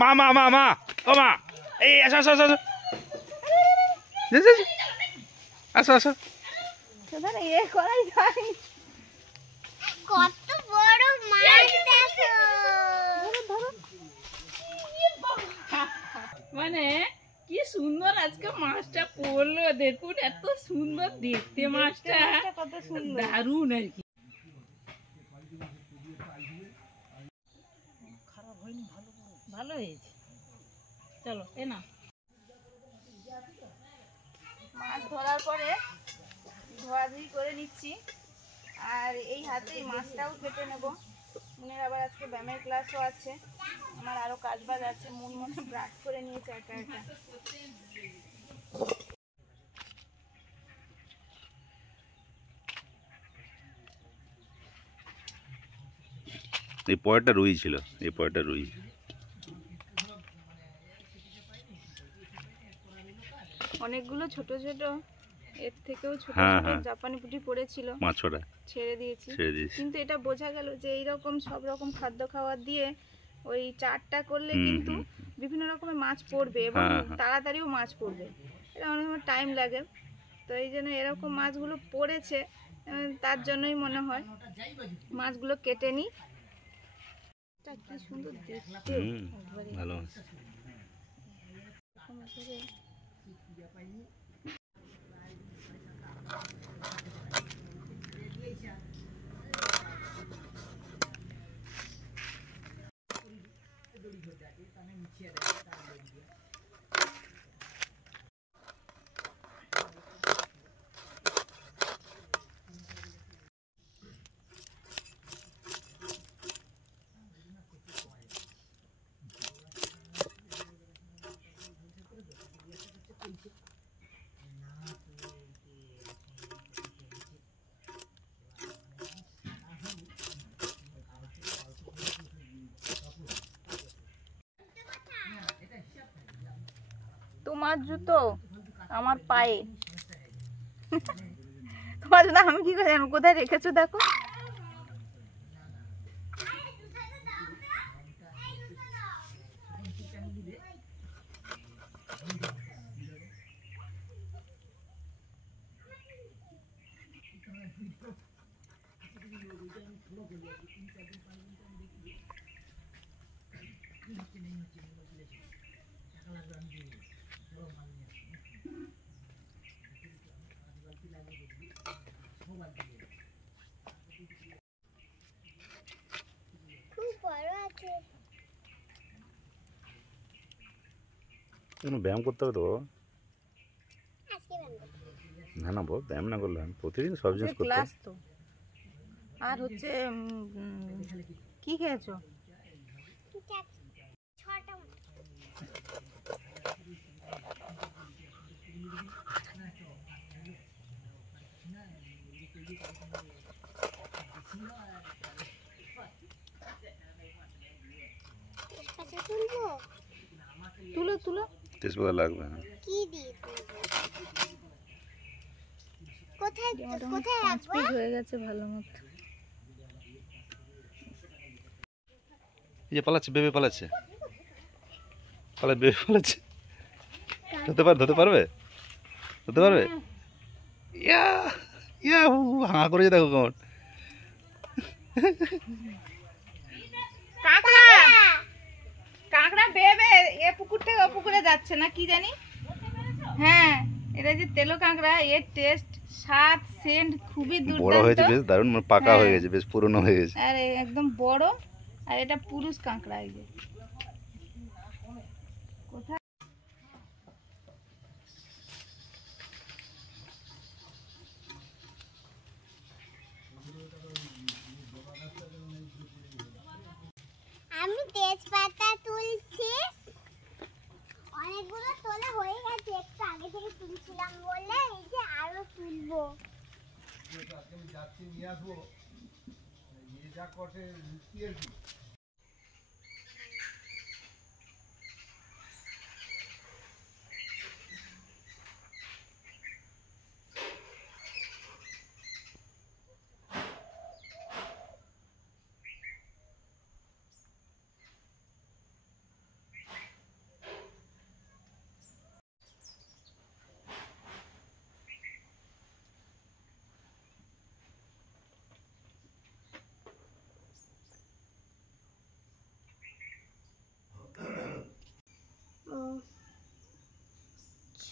মা মা মা মা ও মা এই আসো আসো আসো আসো আসো কত বড় মাছ দেখো। মানে কি সুন্দর আজকে মাছটা পড়লো, দেখুন এত সুন্দর দেখতে মাছটা, কত সুন্দর, দারুণ আর কি। খারাপ হয়নি, ভালো হয়েছে। চলো এ না, মাছ ধরার পরে ধোয়াধুয়ি করে নিচ্ছি, আর এই হাতেই মাছটাও কেটে নেব। মুনের আবার আজকে ব্যায়ামের ক্লাসও আছে, আমার আরও কাজবাজ আছে। মুন মনে ব্রাশ করে নিয়েছে একা একা। এই পয়টা রুই ছিল, এই পয়টা রুই। অনেকগুলো ছোট ছোট, এর থেকেও ছোট ছোট জাপানি পুঁটি পড়েছিল, মাছটা ছেড়ে দিয়েছি। কিন্তু এটা বোঝা গেল যে এইরকম সব রকম খাদ্য খাবার দিয়ে ওই চারটা করলে কিন্তু বিভিন্ন রকমের মাছ পড়বে এবং তাড়াতাড়িও মাছ পড়বে। এটা অনেক সময় টাইম লাগে, তো এই জন্য এরকম মাছগুলো পড়েছে, তার জন্যই মনে হয় মাছগুলো কেটে নিই। কি সুন্দর দেখতে, ভালো। তোমার জুতো আমার পায়ে, তোমার জুতো আমি কি করে জানবো কোথায় রেখেছো? দেখো ব্যায়াম করতে হবে তো। না না বল, ব্যায়াম না করলে প্রতিদিন সব জিনিস করতে হবে তো। আর হচ্ছে কি খেয়েছো? তুলো তুলো, তেজপাতা লাগবে। কি দিয়ে কোথায় কোথায় রাখবো? হয়ে গেছে ভালো মতো। এই যে পালাচ্ছে, বেবে পালাচ্ছে, বেবে পালাচ্ছে। ধরতে পারবে? ইয়া ইয়া হাঁ করেছে, দেখো কেমন। কাঁকড়া বেবে এ পুকুর থেকে ও পুকুরে যাচ্ছে না কি জানি। হ্যাঁ, এটা যে তেলো কাঁকড়া, এর টেস্ট, স্বাদ, সেন্ট খুবই দুর্দান্ত। বড় হয়েছে বেশ, দারুণ, মানে পাকা হয়ে গেছে, বেশ পুরনো হয়ে গেছে। আর একদম বড়, আর এটা পুরুষ কাঁকড়া। এই যে কোথায় আমি তেজপাতা তুলছি, অনেকগুলো তোলা হয়ে গেছে, একটু আগে থেকে তুলছিলাম বলে এই যে আরো তুলবো।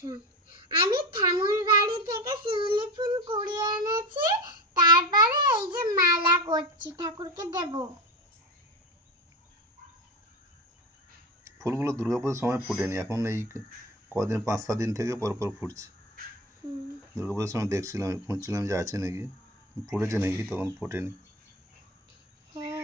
আমি ঠাকুর বাড়ি থেকে শিউলি ফুল কুড়িয়ে এনেছি, তারপরে এই যে মালা করছি, ঠাকুরকে দেব। ফুলগুলো দুর্গাপুজোর সময় ফুটেনি, এখন এই কদিন 5-7 দিন থেকে পরপর ফুটছে। দুর্গাপুজোর সময় দেখছিলাম, খুঁজছিলাম যে আছে নাকি, ফুটেছে নাকি, তখন ফোটেনি। হ্যাঁ,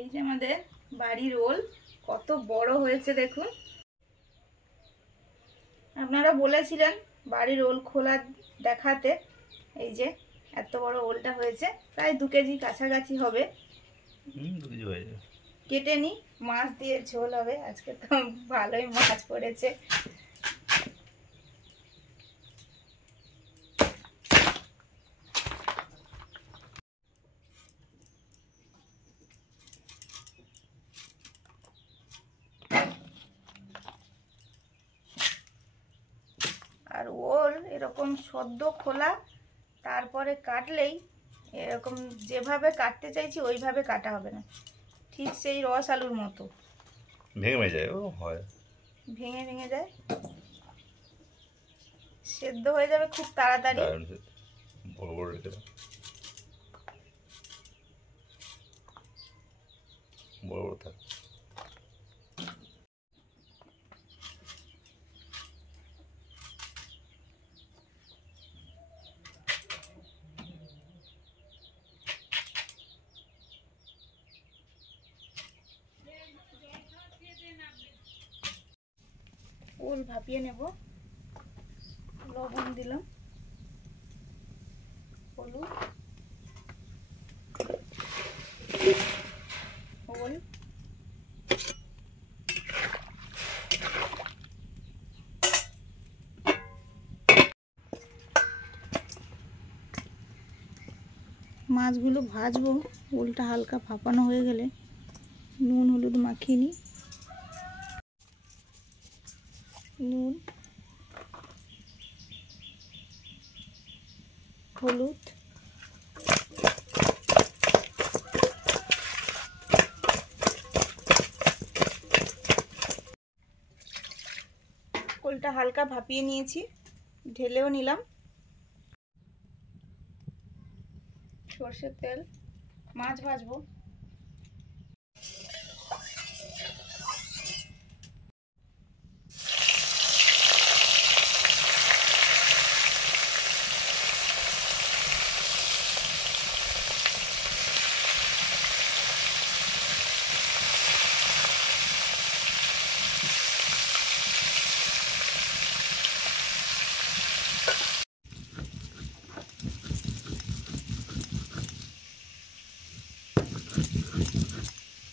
এই যে আমাদের বাড়ির রোল কত বড় হয়েছে দেখুন। আপনারা বলেছিলেন বাড়ির রোল খোলা দেখাতে, এই যে এত বড় ওলটা হয়েছে, প্রায় 2 কেজি কাছাকাছি হবে। কেটে নি, মাছ দিয়ে ঝোল হবে, আজকে তো ভালোই মাছ পড়েছে। আর ওল এরকম সদ্য খোলা, তারপরে কাটলেই এরকম যেভাবে কাটতে চাইছি ওইভাবে কাটা হবে না, ঠিক সেই রস আলুর মতো ভেঙে যায়। ও হয়, ভেঙে ভেঙে যায়, সেদ্ধ হয়ে যাবে খুব তাড়াতাড়ি। বড় বড় রেখে দাও, বড় বড় থাক। ওল ভাপিয়ে নেব, লবণ দিলাম, হলুদ, ওল, মাছগুলো ভাজবো। ওলটা হালকা ভাপানো হয়ে গেলে নুন হলুদ মাখিয়ে নিই। নুন, হলুদ, ওলটা হালকা ভাপিয়ে নিয়েছি, ঢেলেও নিলাম। সর্ষের তেল, মাছ ভাজবো।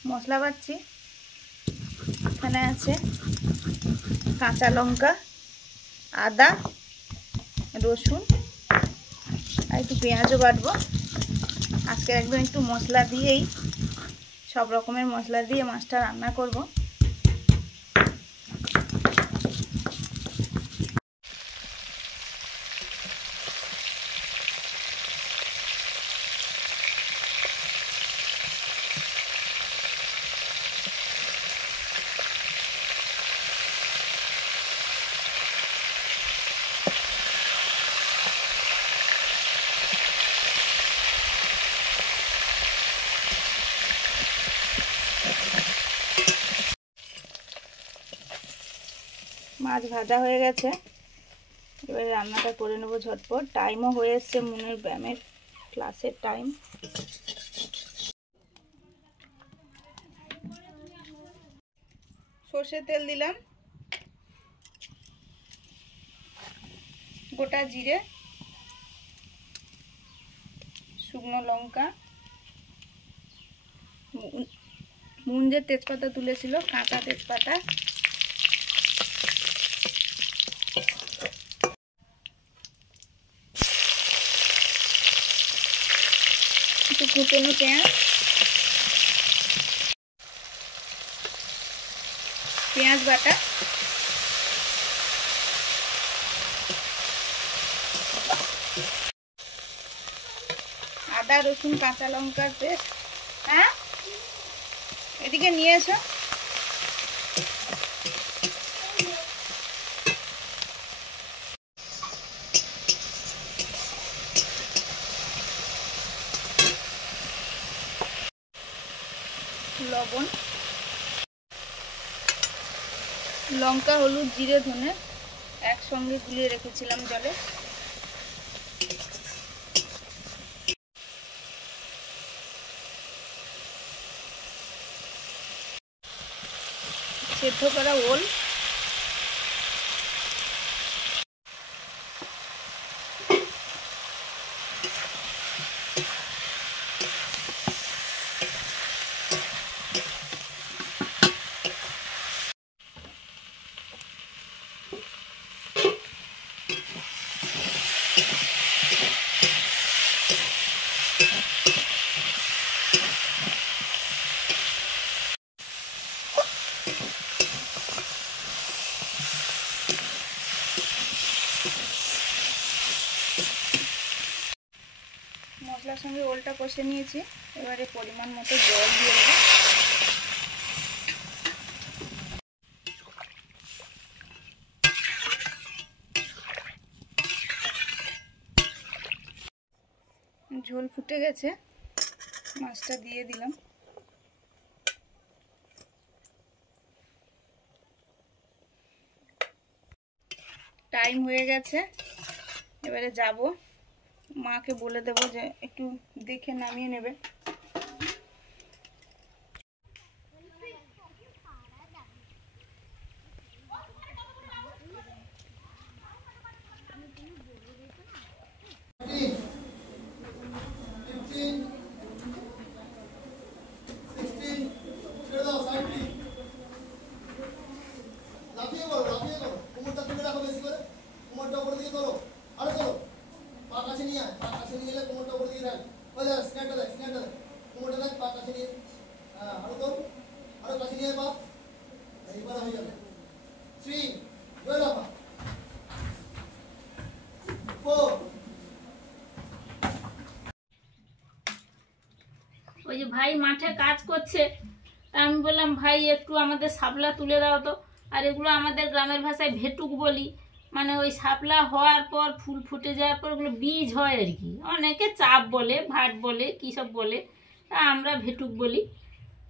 মশলা বাটছি, এখানে আছে কাঁচা লঙ্কা, আদা, রসুন আর একটু পেঁয়াজও বাটবো। আজকে একদম একটু মশলা দিয়েই, সব রকমের মশলা দিয়ে মাছটা রান্না করব। মাছ ভাজা হয়ে গেছে, এবারে রান্নাটা করে নেবো ঝটপট। টাইমও হয়ে এসছে, মুনের ব্যায়ামের ক্লাসের টাইম। সর্ষের তেল দিলাম, গোটা জিরে, শুকনো লঙ্কা, মুন যে তেজপাতা তুলেছিল, কাঁচা তেজপাতা, একটু কুচনো পেঁয়াজ, পেঁয়াজ বাটা, আদা রসুন কাঁচা লঙ্কার পেস্ট, হ্যাঁ, এদিকে নিয়ে এসো। লবণ, লঙ্কা, হলুদ, জিরে, ধনে একসঙ্গে গুলিয়ে রেখেছিলাম জলে। সেদ্ধ করা ওল, মশলার সঙ্গে ওলটা কষে নিয়েছি। এবারে পরিমাণ মতো জল দিয়ে দেবো। ঝোল ফুটে গেছে, মাছটা দিয়ে দিলাম। টাইম হয়ে গেছে, এবারে যাব, মাকে বলে দেবো যে একটু দেখে নামিয়ে নেবে। ওই যে ভাই মাঠে কাজ করছে, তা আমি বললাম ভাই একটু আমাদের শাপলা তুলে দাও তো। আর এগুলো আমাদের গ্রামের ভাষায় ভেটুক বলি, মানে ওই শাপলা হওয়ার পর ফুল ফুটে যাওয়ার পর ওগুলো বীজ হয় আর কি। অনেকে চাপ বলে, ভাট বলে, কী সব বলে, তা আমরা ভেটুক বলি।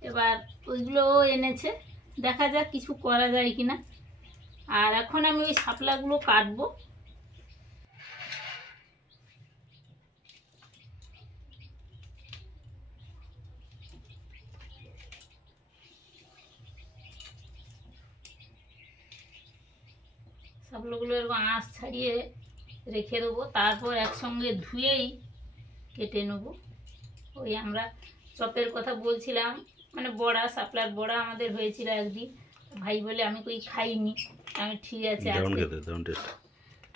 এবার ওইগুলোও এনেছে, দেখা যাক কিছু করা যায় কি না। আর এখন আমি ওই শাপলাগুলো কাটবো। শাপলাগুলো এরকম আঁশ ছাড়িয়ে রেখে দেবো, তারপর একসঙ্গে ধুয়েই কেটে নেবো। ওই আমরা চপের কথা বলছিলাম, মানে বড়া, শাপলার বড়া আমাদের হয়েছিল একদিন। ভাই বলে আমি কই খাইনি, আমি ঠিক আছে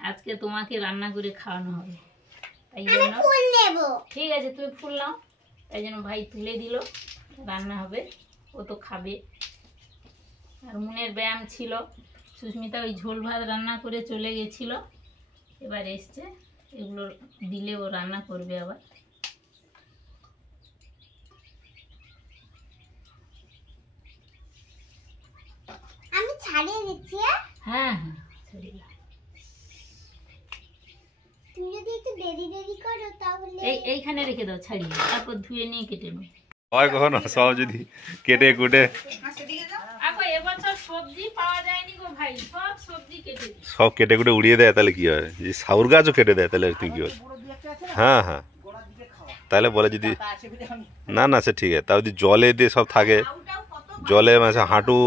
আজকে তোমাকে রান্না করে খাওয়ানো হবে। তাই জন্য ঠিক আছে তুমি ফুল নাও, তাই জন্য ভাই তুলে দিল, রান্না হবে, ও তো খাবে। আর মনের ব্যায়াম ছিল, সুস্মিতা ওই ঝোল ভাত রান্না করে চলে গেছিল, এবার এসছে, এগুলো দিলে ও রান্না করবে আবার। আমি ছাড়িয়ে দিচ্ছি। হ্যাঁ হ্যাঁ ছাড়িয়ে দাও। তুমি যদি একটু দেরি করো তাহলে এইখানে রেখে দাও ছাড়িয়ে, তারপর ধুয়ে নিয়ে কেটে নেবো। হয় কখনো সব যদি কেটে কুটে আপা এবছর সবজি পাওয়া যায়নি গো ভাই, সব সবজি কেটে সব কেটে কুটে উড়িয়ে দেয়, তাহলে কি হয়? যে সাউর গাছও কেটে দেয়, তাহলে তুই কি হয়? হ্যাঁ হ্যাঁ, তাহলে বলে যদি না না সে ঠিক আছে, তাও যদি জলে দিয়ে সব থাকে, জলে মানে হাঁটু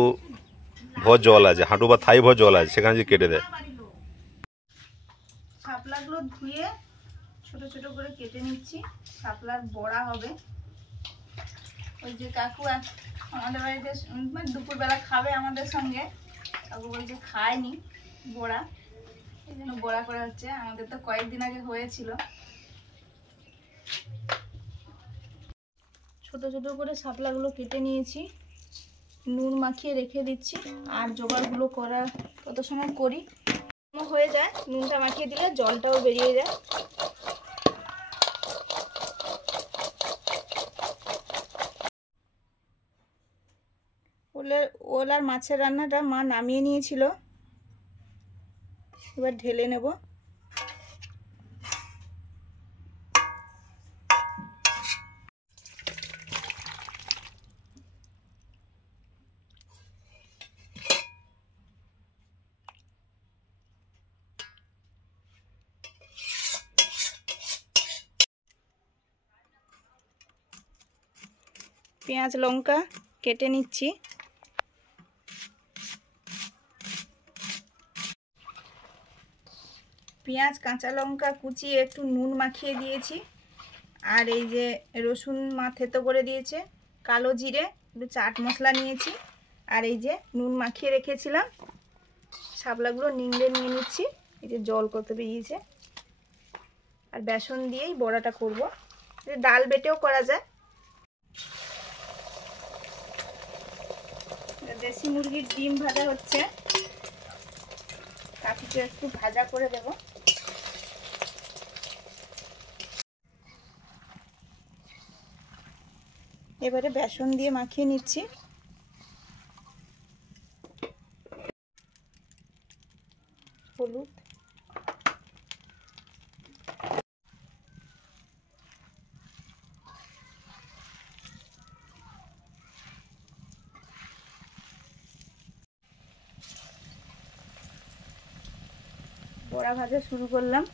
ভর জল আছে, হাঁটু বা থাই ভর জল আছে, সেখানে যদি কেটে দেয়। শাপলাগুলো ধুয়ে ছোট ছোট করে কেটে নিচ্ছি, শাপলার বড়া হবে। ওই যে কাকু আমাদের বাড়িতে মানে দুপুরবেলা খাবে আমাদের সঙ্গে, কাকু বলছে খায়নি বড়া, এই জন্য বড়া করা হচ্ছে। আমাদের তো কয়েকদিন আগে হয়েছিল। ছোট ছোট করে শাপলাগুলো কেটে নিয়েছি, নুন মাখিয়ে রেখে দিচ্ছি। আর জোগাড়গুলো করা কত সময় করি, হয়ে যায়, নুনটা মাখিয়ে দিলে জলটাও বেরিয়ে যায়। ওল আর মাছের রান্নাটা মা নামিয়ে নিয়েছিল, এবার ঢেলে নেব। পেঁয়াজ লঙ্কা কেটে নিচ্ছি। পেঁয়াজ কাঁচা লঙ্কা কুচিয়ে একটু নুন মাখিয়ে দিয়েছি, আর এই যে রসুন মা থেতো করে দিয়েছে, কালো জিরে, একটু চাট মশলা নিয়েছি, আর এই যে নুন মাখিয়ে রেখেছিলাম শাপলাগুলো নিংড়ে নিয়ে নিচ্ছি। এই যে জল কত বেরিয়েছে। আর বেসন দিয়েই বড়াটা করব, ডাল বেটেও করা যায়। দেশি মুরগির ডিম ভাজা হচ্ছে, কাকুকে একটু ভাজা করে দেব। এবারে বেসন দিয়ে মাখিয়ে নিচ্ছি। হলুদ, বড়া ভাজা শুরু করলাম।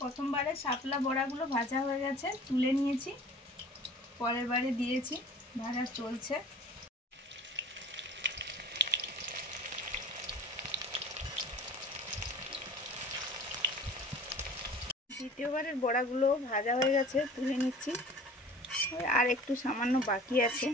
প্রথমবারে শাপলা বড়াগুলো ভাজা হয়ে গেছে, তুলে নিয়েছি, পরের বারে দিয়েছি, ভাজা চলছে। দ্বিতীয়বারের বড়াগুলো ভাজা হয়ে গেছে, তুলে নিচ্ছি, আর একটু সামান্য বাকি আছে।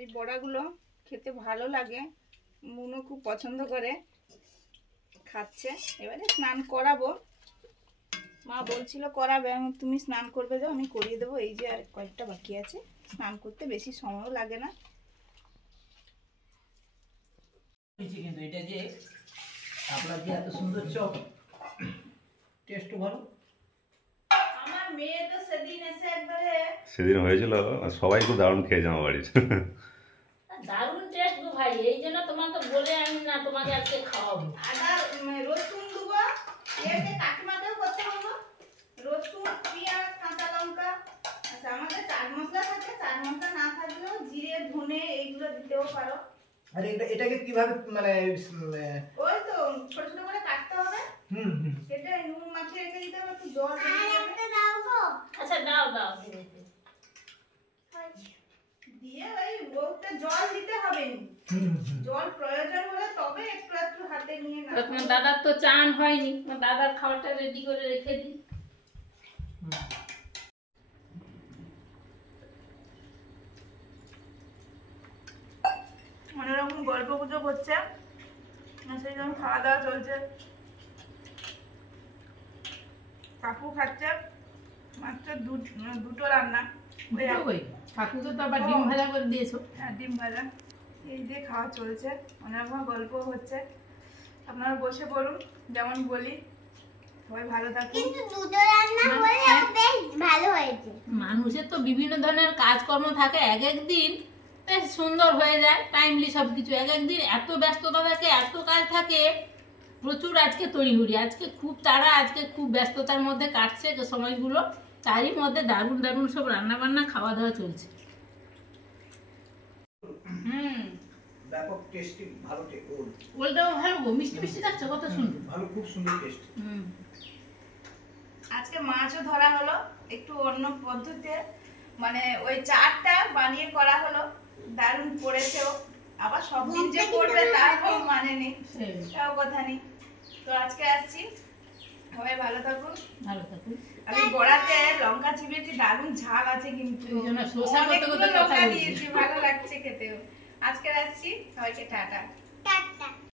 এই বড়াগুলো খেতে ভালো লাগে, মুনও খুব পছন্দ করে, খাচ্ছে। এবারে স্নান করাবো, মা বলছিল করাবে, তুমি স্নান করবে যাও, আমি করিয়ে দেবো। এই যে আর কয়েকটা বাকি আছে, স্নান করতে বেশি সময়ও লাগে না। কিন্তু এটা যে আপনার যে এত সুন্দর চপ, টেস্টও ভালো। আমার মেয়ে তো সেদিন এসে একবারে সেদিন হয়েছিল, সবাই খুব দারুণ খেয়েছে আমার বাড়ির। দারুণ টেস্ট গো ভাই, এই জন্য তোমাকে বলে আমি না তোমাকে আজকে খাওয়াবো। আদা রসুন দেবো, এতে কাকিমাকেও করতে হবে, রসুন পেঁয়াজ কাঁচা লঙ্কা। আচ্ছা, আমাদের চাট মশলা থাকে, চাট মশলা না থাকলেও জিরে ধনে এইগুলো দিতেও পারো। আরে এটাকে কিভাবে মানে ওই তো ছোট ছোট করে কাটতে হবে, কেটে নুন মাখিয়ে রেখে দিতে হবে, একটু জল আচ্ছা দাও দাও দিয়ে ওই ওটা জল দিতে হবে, জল প্রয়োজন হলে তবে একটু একটু হাতে নিয়ে না। তোমার দাদার তো চান হয়নি, তোমার দাদার খাবারটা রেডি করে রেখে দিই। অন্যরকম গল্প গুজব হচ্ছে, সেই জন্য খাওয়া দাওয়া চলছে। কাকু খাচ্ছে মাত্র দুটো রান্না, কাকু তো আবার ডিম ভাজা করে দিয়েছো। হ্যাঁ, ডিম ভাজা। এই দিয়ে খাওয়া চলছে, অন্যরকম গল্প হচ্ছে। আপনারা বসে পড়ুন, যেমন বলি। সবাই ভালো থাকুন। কিন্তু দুটো রান্না হলেও বেশ ভালো হয়েছে। মানুষের তো বিভিন্ন ধরনের কাজকর্ম থাকে, এক এক দিন বেশ সুন্দর হয়ে যায়, টাইমলি সব কিছু। এক একদিন এত ব্যস্ততা থাকে, এত কাজ থাকে, প্রচুর আজকে তড়িঘড়ি, আজকে খুব তাড়া, আজকে খুব ব্যস্ততার মধ্যে কাটছে সময়গুলো। তারই মধ্যে দারুণ দারুণ সব রান্না বান্না খাওয়া দাওয়া চলছে। ব্যাপক টেস্টি, ভালো ওলটাও ভালো গো, মিষ্টি মিষ্টি থাকছে, কত সুন্দর, ভালো, খুব সুন্দর টেস্ট। আজকে মাছও ধরা হলো একটু অন্য পদ্ধতিতে, মানে ওই চাটটা বানিয়ে করা হলো, দারুণ পড়েছেও। আবার সব দিন যে করবে তার কোনো মানে নেই, তাও কথা নেই। তো আজকে আসছি, সবাই ভালো থাকুন। ভালো থাকুন। আমি বড়াতে লঙ্কা চিবিয়েছি, দারুণ ঝাল আছে কিন্তু ওই জন্য শসা করতে অনেকগুলো করতে কথা লঙ্কা বলছি। দিয়েছি, ভালো লাগছে খেতেও। আজকে আসছি, সবাইকে টাটা।